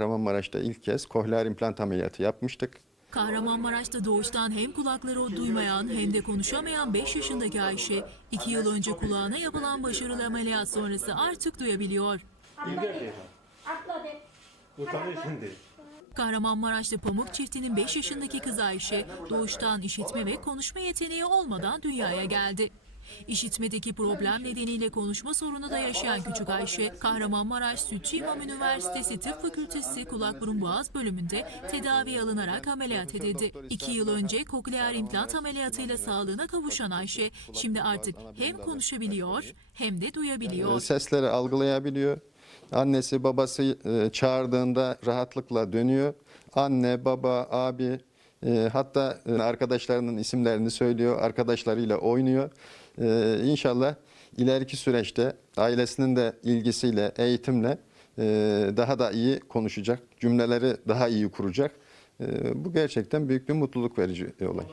Kahramanmaraş'ta ilk kez kohlear implant ameliyatı yapmıştık. Kahramanmaraş'ta doğuştan hem kulakları duymayan hem de konuşamayan 5 yaşındaki Ayşe, 2 yıl önce kulağına yapılan başarılı ameliyat sonrası artık duyabiliyor. Kahramanmaraş'ta Pamuk çiftinin 5 yaşındaki kızı Ayşe, doğuştan işitme ve konuşma yeteneği olmadan dünyaya geldi. İşitmedeki problem nedeniyle konuşma sorunu da yaşayan küçük Ayşe, Kahramanmaraş Sütçü İmam Üniversitesi Tıp Fakültesi Kulak Burun Boğaz bölümünde tedavi alınarak ameliyat edildi. İki yıl önce kokleer implant ameliyatıyla sağlığına kavuşan Ayşe, şimdi artık hem konuşabiliyor hem de duyabiliyor. E, Sesleri algılayabiliyor. Annesi babası e, çağırdığında rahatlıkla dönüyor. Anne, baba, abi hatta e, arkadaşlarının isimlerini söylüyor. Arkadaşlarıyla oynuyor. E, İnşallah ileriki süreçte ailesinin de ilgisiyle, eğitimle e, daha da iyi konuşacak. Cümleleri daha iyi kuracak. E, Bu gerçekten büyük bir mutluluk verici olay.